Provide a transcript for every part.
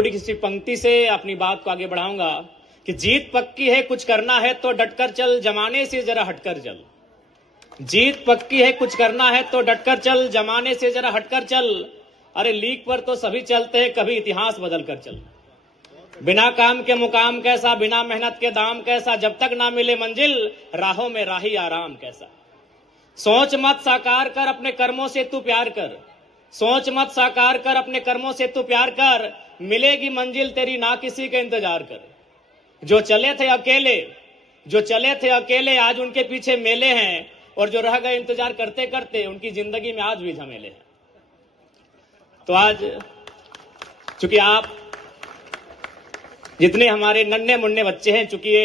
थोड़ी सी पंक्ति से अपनी बात को आगे बढ़ाऊंगा कि जीत पक्की है, कुछ करना है तो डटकर चल, जमाने से जरा हटकर चल। जीत पक्की है, कुछ करना है तो डटकर चल, जमाने से जरा हटकर चल। अरे लीक पर तो सभी चलते हैं, कभी इतिहास बदल कर चल। बिना काम के मुकाम कैसा, बिना मेहनत के दाम कैसा, जब तक ना मिले मंजिल राहों में राही आराम कैसा। सोच मत साकार कर, अपने कर्मों से तू प्यार कर। सोच मत साकार कर, अपने कर्मों से तू प्यार कर, मिलेगी मंजिल तेरी, ना किसी का इंतजार कर। जो चले थे अकेले आज उनके पीछे मेले हैं, और जो रह गए इंतजार करते करते उनकी जिंदगी में आज भी झमेले हैं। तो आज चूंकि आप जितने हमारे नन्हे मुन्ने बच्चे हैं, चूंकि ये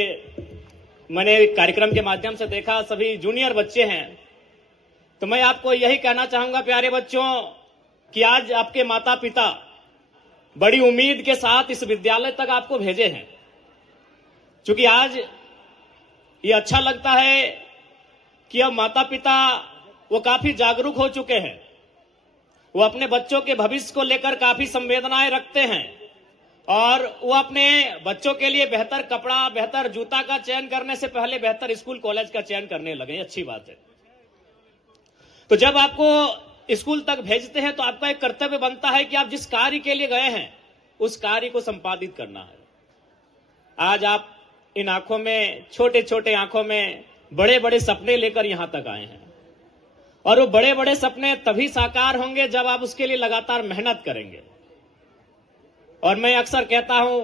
मैंने कार्यक्रम के माध्यम से देखा सभी जूनियर बच्चे हैं, तो मैं आपको यही कहना चाहूंगा प्यारे बच्चों कि आज आपके माता पिता बड़ी उम्मीद के साथ इस विद्यालय तक आपको भेजे हैं। क्योंकि आज ये अच्छा लगता है कि अब माता पिता वो काफी जागरूक हो चुके हैं। वो अपने बच्चों के भविष्य को लेकर काफी संवेदनाएं रखते हैं, और वो अपने बच्चों के लिए बेहतर कपड़ा, बेहतर जूता का चयन करने से पहले बेहतर स्कूल कॉलेज का चयन करने लगे। अच्छी बात है। तो जब आपको स्कूल तक भेजते हैं तो आपका एक कर्तव्य बनता है कि आप जिस कार्य के लिए गए हैं उस कार्य को संपादित करना है। आज आप इन आंखों में, छोटे छोटे आंखों में बड़े बड़े सपने लेकर यहां तक आए हैं, और वो बड़े बड़े सपने तभी साकार होंगे जब आप उसके लिए लगातार मेहनत करेंगे। और मैं अक्सर कहता हूं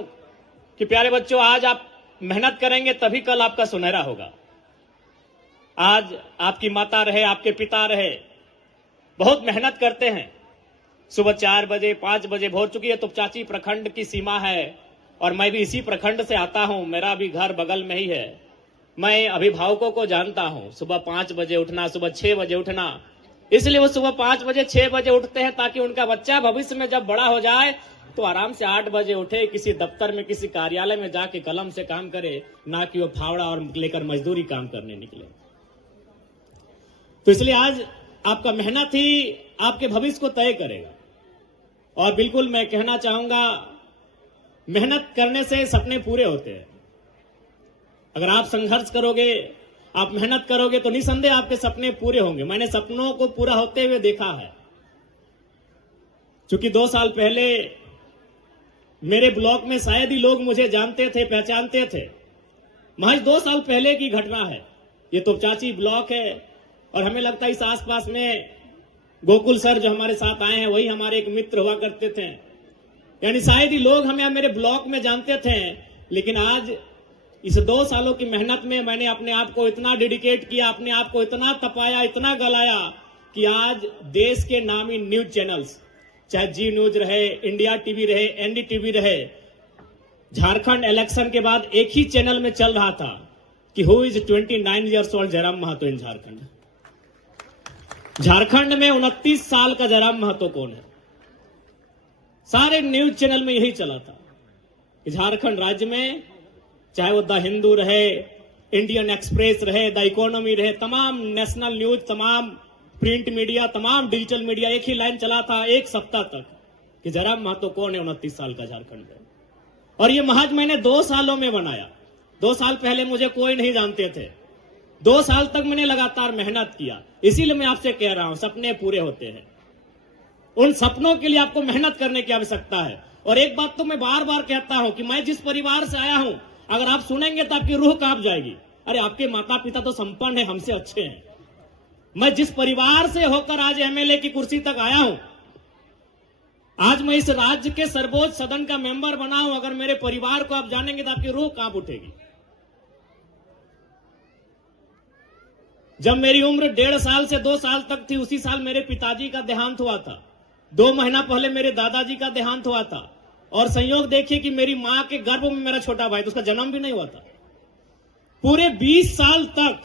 कि प्यारे बच्चों, आज आप मेहनत करेंगे तभी कल आपका सुनहरा होगा। आज आपकी माता रहे, आपके पिता रहे, बहुत मेहनत करते हैं। सुबह 4 बजे 5 बजे भोर चुकी है, तुपचाची प्रखंड की सीमा है, और मैं भी इसी प्रखंड से आता हूं, मेरा भी घर बगल में ही है। मैं अभिभावकों को जानता हूं, सुबह 5 बजे उठना, सुबह 6 बजे उठना। इसलिए वो सुबह 5 बजे 6 बजे उठते हैं ताकि उनका बच्चा भविष्य में जब बड़ा हो जाए तो आराम से 8 बजे उठे, किसी दफ्तर में, किसी कार्यालय में जाके कलम से काम करे, ना कि वो फावड़ा और लेकर मजदूरी काम करने निकले। तो इसलिए आज आपका मेहनत ही आपके भविष्य को तय करेगा। और बिल्कुल मैं कहना चाहूंगा, मेहनत करने से सपने पूरे होते हैं। अगर आप संघर्ष करोगे, आप मेहनत करोगे तो निसंदेह आपके सपने पूरे होंगे। मैंने सपनों को पूरा होते हुए देखा है। क्योंकि 2 साल पहले मेरे ब्लॉक में शायद ही लोग मुझे जानते थे, पहचानते थे। महज 2 साल पहले की घटना है। ये तुपचाची ब्लॉक है, और हमें लगता है इस आसपास में गोकुल सर जो हमारे साथ आए हैं वही हमारे एक मित्र हुआ करते थे। यानी शायद ही लोग हमें मेरे ब्लॉक में जानते थे। लेकिन आज इस 2 सालों की मेहनत में मैंने अपने आप को इतना डेडिकेट किया, अपने आप को इतना तपाया, इतना गलाया कि आज देश के नामी न्यूज चैनल्स, चाहे जी न्यूज रहे, इंडिया टीवी रहे, एनडीटीवी रहे, झारखंड इलेक्शन के बाद एक ही चैनल में चल रहा था कि who is 29 years old Jairam Mahato in Jharkhand. Jharkhand में 29 साल का जयराम महतो कौन है? सारे न्यूज चैनल में यही चला था कि झारखंड राज्य में, चाहे वो द हिंदू रहे, इंडियन एक्सप्रेस रहे, द इकोनॉमी रहे, तमाम नेशनल न्यूज, तमाम प्रिंट मीडिया, तमाम डिजिटल मीडिया, एक ही लाइन चला था 1 सप्ताह तक कि जयराम महतो कौन है 29 साल का झारखंड में। और ये महज मैंने 2 सालों में बनाया। 2 साल पहले मुझे कोई नहीं जानते थे। 2 साल तक मैंने लगातार मेहनत किया। इसीलिए मैं आपसे कह रहा हूं, सपने पूरे होते हैं। उन सपनों के लिए आपको मेहनत करने की आवश्यकता है। और एक बात तो मैं बार बार कहता हूं कि मैं जिस परिवार से आया हूं, अगर आप सुनेंगे तो आपकी रूह कांप जाएगी। अरे आपके माता पिता तो संपन्न है, हमसे अच्छे हैं। मैं जिस परिवार से होकर आज एमएलए की कुर्सी तक आया हूं, आज मैं इस राज्य के सर्वोच्च सदन का मेंबर बना हूं, अगर मेरे परिवार को आप जानेंगे तो आपकी रूह कांप उठेगी। जब मेरी उम्र 1.5 साल से 2 साल तक थी, उसी साल मेरे पिताजी का देहांत हुआ था। 2 महीना पहले मेरे दादाजी का देहांत हुआ था। और संयोग देखिए कि मेरी मां के गर्भ में मेरा छोटा भाई, तो उसका जन्म भी नहीं हुआ था। पूरे 20 साल तक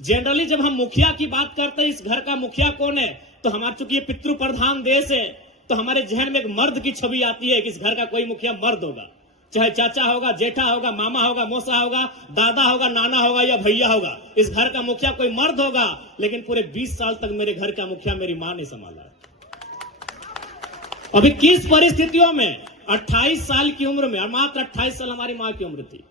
जनरली जब हम मुखिया की बात करते हैं, इस घर का मुखिया कौन है, तो हमारा चूंकि ये पितृ प्रधान देश है, तो हमारे जहन में एक मर्द की छवि आती है कि इस घर का कोई मुखिया मर्द होगा। चाहे चाचा होगा, जेठा होगा, मामा होगा, मौसा होगा, दादा होगा, नाना होगा या भैया होगा, इस घर का मुखिया कोई मर्द होगा। लेकिन पूरे 20 साल तक मेरे घर का मुखिया मेरी मां ने संभाला। अभी किस परिस्थितियों में 28 साल की उम्र में, और मात्र 28 साल हमारी मां की उम्र थी।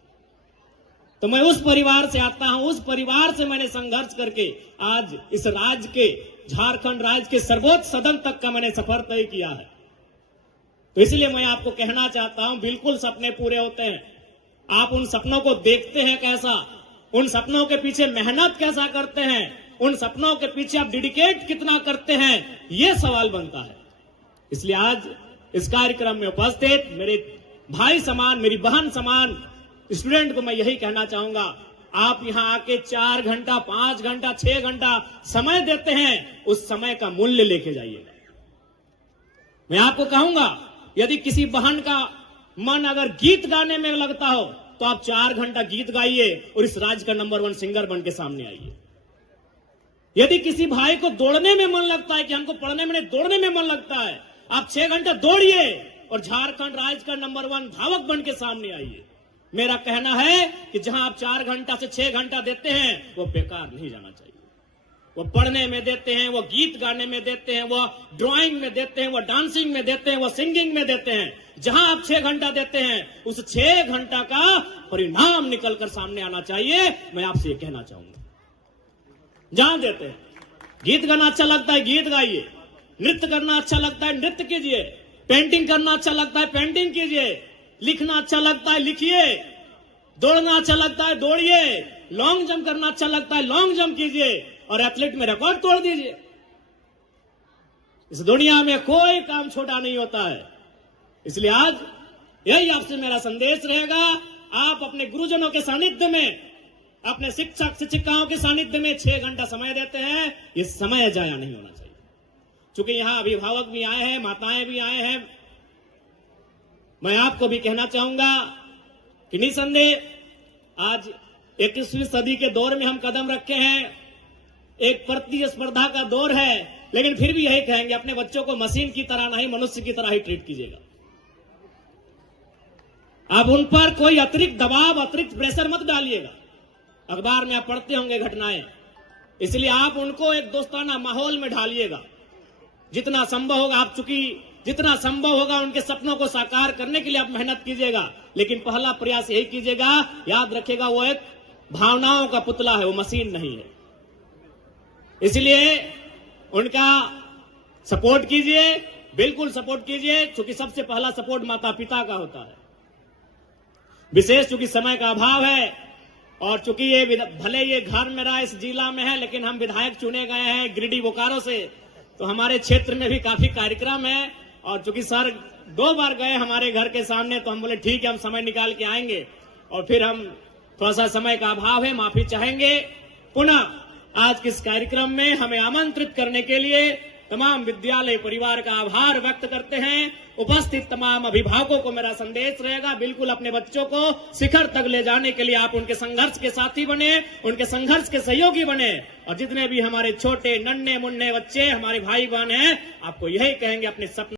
तो मैं उस परिवार से आता हूं, उस परिवार से मैंने संघर्ष करके आज इस राज्य के, झारखंड राज्य के सर्वोच्च सदन तक का मैंने सफर तय किया है। तो इसलिए मैं आपको कहना चाहता हूं, बिल्कुल सपने पूरे होते हैं। आप उन सपनों को देखते हैं कैसा, उन सपनों के पीछे मेहनत कैसा करते हैं, उन सपनों के पीछे आप डेडिकेट कितना करते हैं, यह सवाल बनता है। इसलिए आज इस कार्यक्रम में उपस्थित मेरे भाई समान, मेरी बहन समान स्टूडेंट को मैं यही कहना चाहूंगा, आप यहां आके 4 घंटा, 5 घंटा, 6 घंटा समय देते हैं, उस समय का मूल्य लेके जाइएगा। मैं आपको कहूंगा, यदि किसी बहन का मन अगर गीत गाने में लगता हो तो आप 4 घंटा गीत गाइए और इस राज्य का नंबर 1 सिंगर बन के सामने आइए। यदि किसी भाई को दौड़ने में मन लगता है कि हमको पढ़ने में नहीं दौड़ने में मन लगता है, आप 6 घंटा दौड़िए और झारखंड राज्य का नंबर 1 धावक बन के सामने आइए। मेरा कहना है कि जहां आप 4 घंटा से 6 घंटा देते हैं वो बेकार नहीं जाना चाहिए। वो पढ़ने में देते हैं, वो गीत गाने में देते हैं, वो ड्राइंग में देते हैं, वो डांसिंग में देते हैं, वो सिंगिंग में देते हैं। जहां आप 6 घंटा देते हैं उस 6 घंटा का परिणाम निकलकर सामने आना चाहिए। मैं आपसे ये कहना चाहूंगा, जहां देते हैं, गीत गाना अच्छा लगता है गीत गाइए, नृत्य करना अच्छा लगता है नृत्य कीजिए, पेंटिंग करना अच्छा लगता है पेंटिंग कीजिए, लिखना अच्छा लगता है लिखिए, दौड़ना अच्छा लगता है दौड़िए, लॉन्ग जंप करना अच्छा लगता है लॉन्ग जंप कीजिए और एथलीट में रिकॉर्ड तोड़ दीजिए। इस दुनिया में कोई काम छोटा नहीं होता है। इसलिए आज यही आपसे मेरा संदेश रहेगा, आप अपने गुरुजनों के सानिध्य में, अपने शिक्षक शिक्षिकाओं के सानिध्य में 6 घंटा समय देते हैं, ये समय जाया नहीं होना चाहिए। क्योंकि यहां अभिभावक भी आए हैं, माताएं भी आए हैं। मैं आपको भी कहना चाहूंगा कि निसंदेह आज 21वीं सदी के दौर में हम कदम रखे हैं, एक प्रतिस्पर्धा का दौर है, लेकिन फिर भी यही कहेंगे, अपने बच्चों को मशीन की तरह नहीं मनुष्य की तरह ही ट्रीट कीजिएगा। अब उन पर कोई अतिरिक्त दबाव, अतिरिक्त प्रेशर मत डालिएगा। अखबार में आप पढ़ते होंगे घटनाएं, इसलिए आप उनको एक दोस्ताना माहौल में ढालिएगा। जितना संभव होगा, आप चूंकि जितना संभव होगा उनके सपनों को साकार करने के लिए आप मेहनत कीजिएगा, लेकिन पहला प्रयास यही कीजिएगा, याद रखिएगा वो एक भावनाओं का पुतला है, वो मशीन नहीं है। इसलिए उनका सपोर्ट कीजिए, बिल्कुल सपोर्ट कीजिए, क्योंकि सबसे पहला सपोर्ट माता पिता का होता है। विशेष चूंकि समय का अभाव है और चूंकि ये भले ये घर मेरा इस जिला में है, लेकिन हम विधायक चुने गए हैं गिरिडीह बोकारो से, तो हमारे क्षेत्र में भी काफी कार्यक्रम है। और चूंकि सर 2 बार गए हमारे घर के सामने, तो हम बोले ठीक है हम समय निकाल के आएंगे, और फिर हम थोड़ा सा समय का अभाव है, माफी चाहेंगे। पुनः आज के इस कार्यक्रम में हमें आमंत्रित करने के लिए तमाम विद्यालय परिवार का आभार व्यक्त करते हैं। उपस्थित तमाम अभिभावकों को मेरा संदेश रहेगा, बिल्कुल अपने बच्चों को शिखर तक ले जाने के लिए आप उनके संघर्ष के साथी बने, उनके संघर्ष के सहयोगी बने। और जितने भी हमारे छोटे नन्हे मुन्ने बच्चे हमारे भाई बहन हैं, आपको यही कहेंगे, अपने सपने